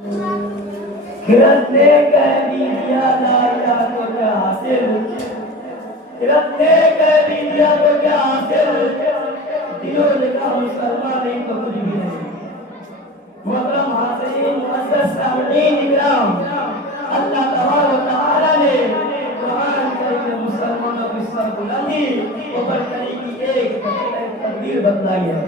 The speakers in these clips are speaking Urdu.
رتنے کہہ دیا لا الہ تو کیا حاصل، رتنے کہہ دیا تو کیا حاصل، دیو لکھا مسلمان نہیں تو کچھ بھی نہیں۔ محترم حاضرین معزز سامعین اکرام، اللہ تبارک و تعالی نے قرآن کریم میں مسلمانوں کی سر بلندی اوپر کرنے کی ایک تدبیر بتلائی ہے۔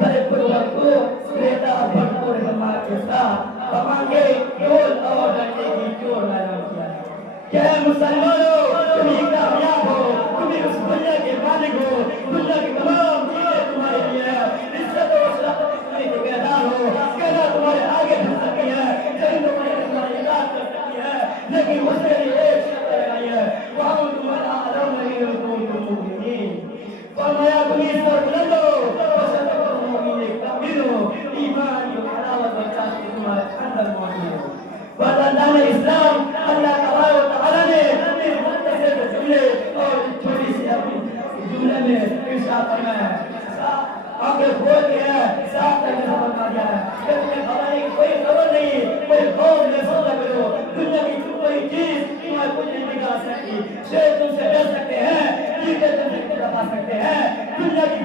بڑے قدرت کو لیتا بھرپور ہمت کے ساتھ مانگے چور اور ڈنڈے کی چور اعلان کیا ہے کہ اے مسلمانوں تم ہی کامیاب ہو، تم ہی اس دنیا کے مالک ہو، دنیا کی تمام چیزیں تمہارے لیے ہے، عزت و شرافت تمہیں ٹھکیدار ہو، کہنا تمہارے آگے بڑھ سکتی ہے، جن تمہاری اطاعت کر سکتی ہے، لیکن اس کے لیے ایک شرط لگائی ہے وَهُمْ تُمْہارا عَلَوْ نَبِيٌّ كُنْتُمْ مُؤْمِنِينَ، فرمایا تم اس پر بلند ہو بشرط تم مومن کامل ہو، ایمان کی حلاوت اور چاہتے تمہارے اندر موجود ہو۔ فرزندان اسلام، اللہ تبارک و تعالی نے اس مختصر جملے اور چھوٹی سی اپنی جملے میں ارشاد فرمایا ہے، آگے بول کے ہے صاف کر کے فرما دیا ہے کہ تمہیں بتانے کی کوئی خبر نہیں، کوئی خوف محسوس نہ کرو، دنیا کی کوئی چیز تمہیں کچھ نہیں بگاڑ سکتی، شیر تم سے ڈر سکتے ہیں، چیزیں تم سے بتا سکتے ہیں، دنیا کی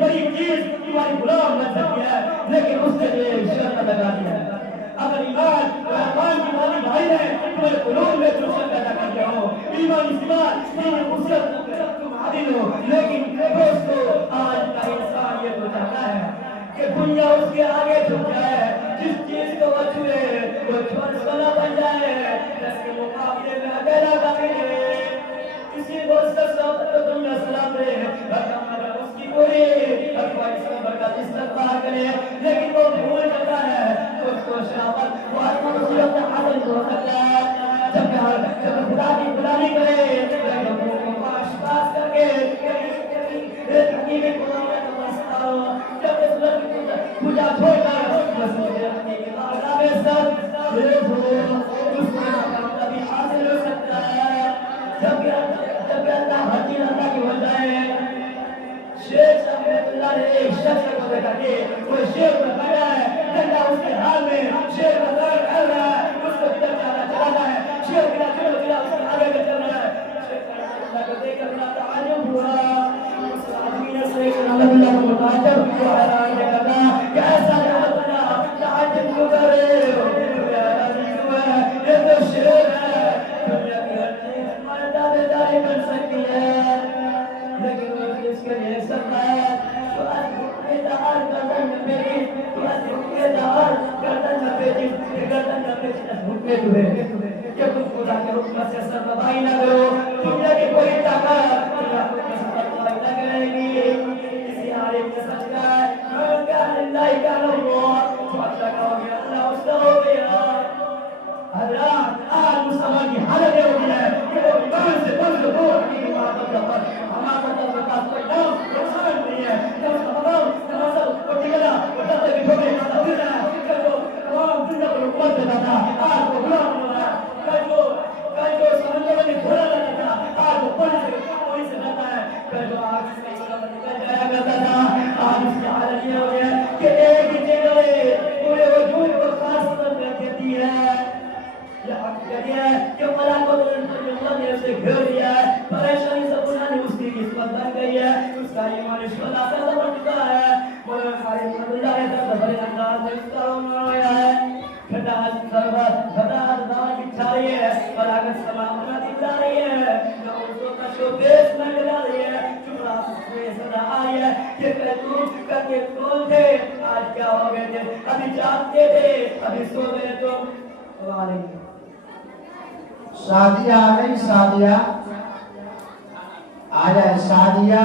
بڑی چیز تمہاری غلام بن سکتی ہے، لیکن اس کے لیے ایک شرط لگا دیا ہے، اگر ایمان اور احسان کی والی بھائی نے تمہارے قلوب میں روشن پیدا کر دیا ہو، ایمان اسلام دین اسرت تم عادل ہو، لیکن دوستو آج کا انسان یہ تو چاہتا ہے کہ دنیا اس کے آگے جھک جائے، جس چیز کو وہ چھوئے وہ چھوڑنا بن جائے، اس کے مقابلے میں اکیلا کامل ہے، کسی کو سب دنیا سلام دے، اس کی پوری برکت استقبال کرے، لیکن وہ بھول جاتا ہے اس کو شرافت وہ آسمان مصیبت میں حاصل ہو سکتا ہے، جب خدا کی غلامی کرے پاس کر کے ایک حقیقی قرآن کا واسطہ ہو، جب اس لڑکی کو پوجا چھوڑ کر مسجد رکھنے کے بعد آگے سب اس کو کبھی حاصل ہو سکتا ہے، جب اللہ ہر چیز اللہ کی ہو جائے۔ شیخ رحمت اللہ نے ایک شخص کو دیکھا کہ وہ شیخ میں بیٹھا ہے، ڈنڈا اس کے ہاتھ میں، شیخ کا درد کر رہا ہے، اس کو ادھر چلاتا ہے، شیخ گرا اس کے آگے چل رہا ہے، شیخ رحمت اللہ کو دیکھ کر بڑا تعجب ہوا، اس آدمی نے شیخ رحمت اللہ کو متعجب کو حیران کہا کہ ایسا رحمت اللہ تعجب کیوں کر رہے ہو، یہ تو شیخ ہے، دنیا کی ہر چیز ہمارے دعوے داری بن سکتی ہے، لیکن وہ اس کے لیے سب ہے تو اے دار گردن میں بیٹھی تو اے دار گردن میں بیٹھی گردن میں بیٹھی بھوکے ہوئے کہ تم خدا کے حکم سے سر دبائی نہ کرو، دنیا کی کوئی طاقت خدا کے حکم سے دبائی نہ کرے گی، اسی عالم نے سچ کہا ہے کہ اللہ کا اللہ چھوٹا ہو گیا اللہ اس کا ہو گیا، حضرات آج مسلمان کی حالت یہ ہو گئی ہے کہ وہ ایمان سے بند ہو کی عبادت پر ہمارا تعلق کوئی نقصان نہیں ہے، جب اس کا تمام تناسل اور ٹکڑا اور جب تک چھوٹے کا پھر رہا ہے کہ وہ تمام دنیا کو حکومت دیتا تھا آج وہ غلام ہو رہا ہے، کل جو سمندر میں گھوڑا رہتا تھا آج وہ پانی سے رہتا ہے، کل جو آگ سے نکل جایا کرتا تھا آج اس کی حالت یہ ہو گئی ہے کہ ایک ہی چیز پورے وجود کو خاص کر دیتی ہے، یہ حقیقت ہے کہ ملائکۃ اللہ نے اسے گھیر لیا ہے، پریشانی سے بنانے اس کی قسمت بن گئی ہے، اس کا ایمان شہدا سے بڑھ چکا ہے، مولانا خالد اللہ نے بڑے انداز میں اس کا رویا ہے، خداعت سربت خداعت دعوت کی چھا رہی ہے اور آگے سلامت دکھا رہی ہے، جو اردو کا شو بیس میں ملا رہی ہے، چمڑا سے صدا آئی ہے کہ تو کر کے کون تھے آج کیا ہو گئے تھے، ابھی جاگتے تھے ابھی سو گئے تم، وعلیکم شادیہ آ گئی، شادیہ آ جائے، شادیہ